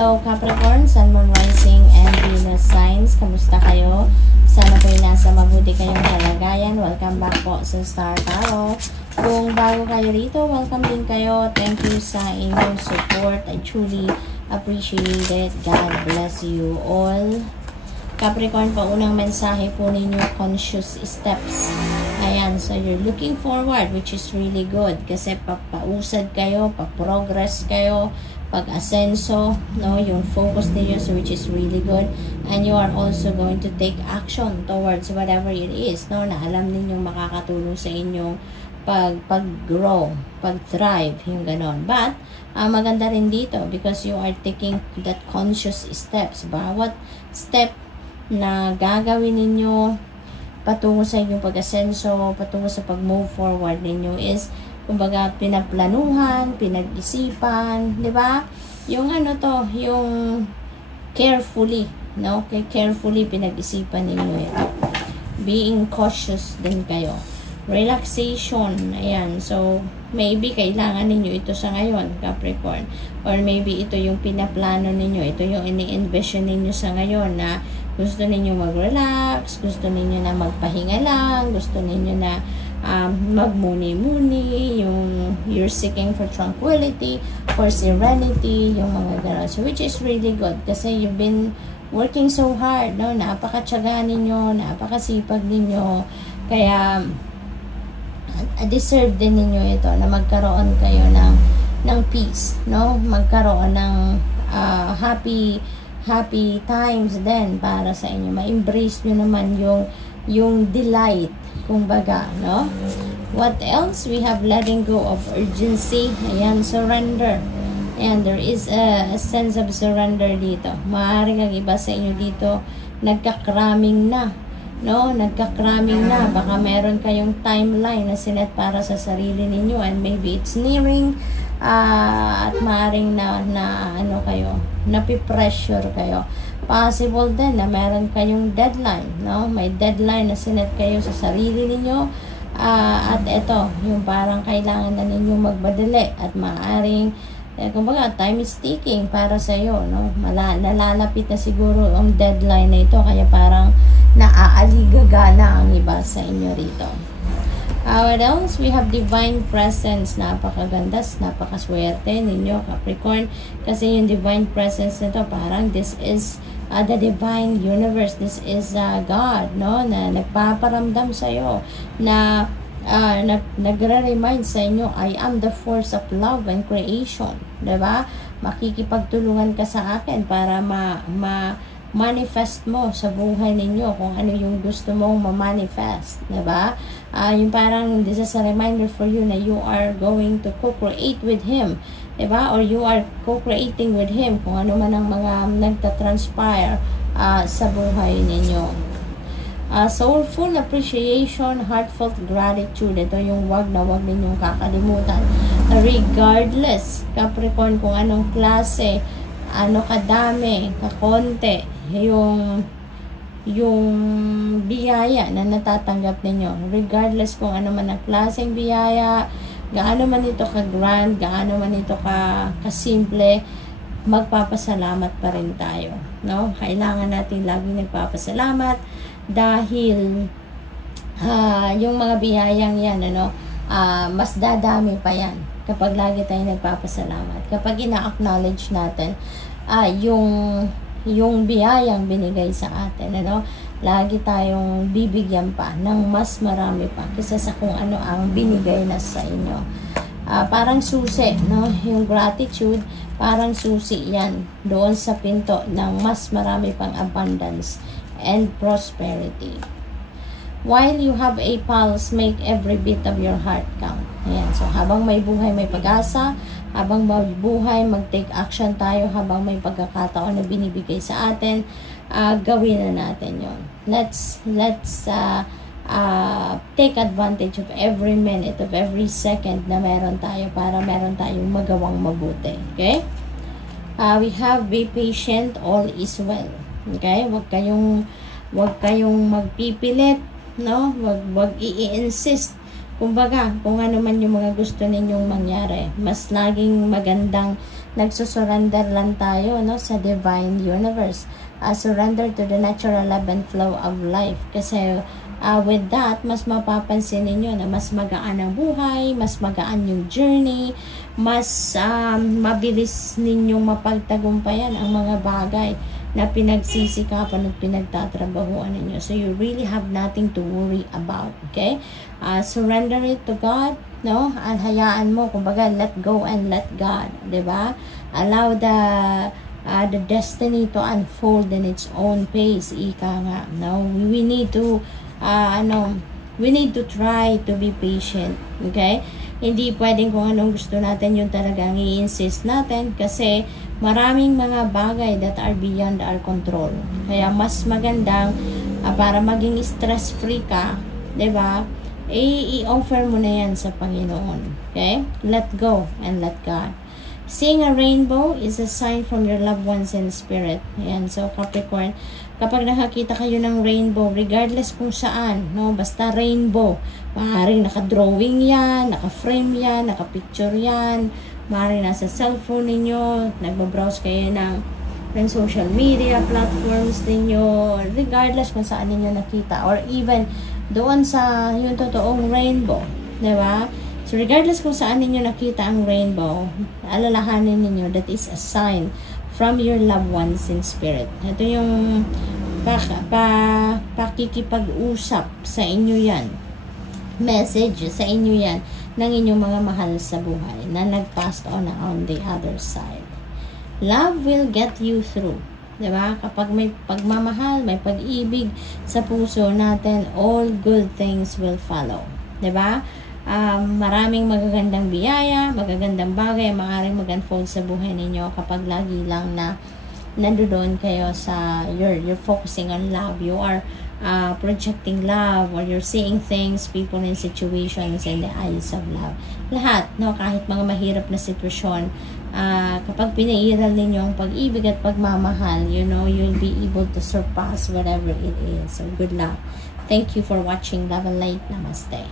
Hello Capricorn, Sun, Moon, Rising, and Venus signs. Kamusta kayo? Sana po'y nasa mabuti kayong kalagayan. Welcome back po sa Star Tarot. Kung bago kayo rito, welcome din kayo. Thank you sa inyong support. I truly appreciate it. God bless you all. Capricorn, paunang mensahe po ninyo, conscious steps. Ayan, so you're looking forward, which is really good. Kasi papausad kayo, paprogress kayo, pag-asenso, no, yung focus ninyo, so which is really good. And you are also going to take action towards whatever it is, no, na alam ninyong makakatulong sa inyong pag-grow, pag-thrive, yung ganon. But, maganda rin dito because you are taking that conscious steps. Bawat step na gagawin ninyo patungo sa inyong pag-asenso, patungo sa pag-move forward ninyo is kumbaga pinaplanuhan, pinag-isipan, 'di ba? Yung ano to, yung carefully, no? Carefully pinag-isipan ninyo ito. Being cautious din kayo. Relaxation, ayan. So, maybe kailangan ninyo ito sa ngayon, Capricorn. Or maybe ito yung pinaplano ninyo, ito yung ini-envision ninyo sa ngayon na gusto ninyo mag-relax, gusto ninyo na magpahinga lang, gusto ninyo na magmuni-muni, yung you're seeking for tranquility, for serenity, yung mga gano'n. So, which is really good kasi you've been working so hard, no? Napakatyaga ninyo, napakasipag ninyo, kaya deserve din ninyo ito na magkaroon kayo ng peace, no? Magkaroon ng happy times din para sa inyo. Ma-embrace nyo naman yung delight, kumbaga, no? What else? We have letting go of urgency. Ayan, surrender. And there is a sense of surrender dito. Maaaring ang iba sa inyo dito nagka-cramming na, no? Nagka-cramming na. Baka meron kayong timeline na sinet para sa sarili ninyo and maybe it's nearing at maaaring na ano kayo, napipressure kayo. Possible din na meron kayong deadline, no? May deadline na sinet kayo sa sarili ninyo at ito, yung parang kailangan na ninyo magbadali at maaaring kumbaga, time is ticking para sa iyo, no? Nalalapit na siguro ang deadline na ito, kaya parang naaaligaga na ang iba sa inyo rito. What else? We have divine presence. Napakaganda, napakaswerte ninyo, Capricorn. Kasi yung divine presence nito, parang this is the divine universe. This is God, no? Na nagpaparamdam sa iyo, na nagre-remind sa inyo, I am the force of love and creation. Diba? Makikipagtulungan ka sa akin para manifest mo sa buhay ninyo kung ano yung gusto mong ma-manifest, diba? Yung parang this is a reminder for you na you are going to co-create with Him, diba? Or you are co-creating with Him kung ano man ang mga nagta-transpire sa buhay ninyo. Soulful appreciation, heartfelt gratitude. Ito yung wag na wag ninyong kakalimutan. Regardless, Capricorn, kung anong klase, ano kadami, kakonte, yung biyaya na natatanggap ninyo. Regardless kung ano man ang klaseng biyaya, gaano man ito ka-grand, gaano man ito ka-simple, magpapasalamat pa rin tayo, no? Kailangan natin laging nagpapasalamat dahil yung mga biyayang yan, ano, mas dadami pa yan kapag lagi tayong nagpapasalamat. Kapag ina-acknowledge natin yung biyayang binigay sa atin, ano, lagi tayong bibigyan pa ng mas marami pa kaysa sa kung ano ang binigay na sa inyo. Parang susi, no? Yung gratitude, parang susi yan doon sa pinto ng mas marami pang abundance and prosperity. While you have a pulse, make every beat of your heart count. Ayan. So, habang may buhay, may pag-asa. Habang may buhay, mag-take action tayo. Habang may pagkakataon na binibigay sa atin, gawin na natin yon. Let's take advantage of every minute, of every second na meron tayo para meron tayong magawang mabuti. Okay? We have be patient, all is well. Okay? Huwag kayong magpipilit, no? Wag i-insist. Kumbaga, kung ano man yung mga gusto ninyong mangyari, mas laging magandang nagsusurrender lang tayo, no, sa divine universe. Surrender to the natural ebb and flow of life. Kasi with that, mas mapapansin ninyo na mas magaan ang buhay, mas magaan yung journey, mas mabilis ninyong mapagtagumpayan ang mga bagay na pinagsisikapan at pinagtatrabahuan ninyo. So you really have nothing to worry about, okay? Surrender it to God, no? At hayaan mo, kumbaga, let go and let God, 'di ba? Allow the destiny to unfold in its own pace, ika nga, no? We need to we need to try to be patient, okay? Hindi pwedeng kung anong gusto natin yung talagang i-insist natin kasi maraming mga bagay that are beyond our control. Kaya mas magandang para maging stress-free ka, 'di ba? I-offer mo na 'yan sa Panginoon. Okay? Let go and let God. Seeing a rainbow is a sign from your loved ones in spirit. Ayan, so Capricorn, kapag nakakita kayo ng rainbow, regardless kung saan, no, basta rainbow, maaaring naka-drawing yan, naka-frame yan, naka-picture yan, maaaring nasa cellphone ninyo, nagbabrowse kayo ng social media platforms ninyo, regardless kung saan ninyo nakita, or even doon sa yung totoong rainbow, diba? So, regardless kung saan ninyo nakita ang rainbow, alalahanin ninyo that is a sign from your loved ones in spirit. Ito yung pakikipag-usap sa inyo yan. Message sa inyo yan ng inyong mga mahal sa buhay na nag-passed on the other side. Love will get you through. Diba? Kapag may pagmamahal, may pag-ibig sa puso natin, all good things will follow. Diba? Maraming magagandang biyaya, magagandang bagay maaaring mag-unfold sa buhay ninyo kapag lagi lang na nandoon kayo sa you're focusing on love, you are projecting love, or you're seeing things, people and situations in the eyes of love. Lahat, no, kahit mga mahirap na sitwasyon, kapag pinairal ninyo ang pag-ibig at pagmamahal, you know, you'll be able to surpass whatever it is. So good luck. Thank you for watching Love and Light. Namaste.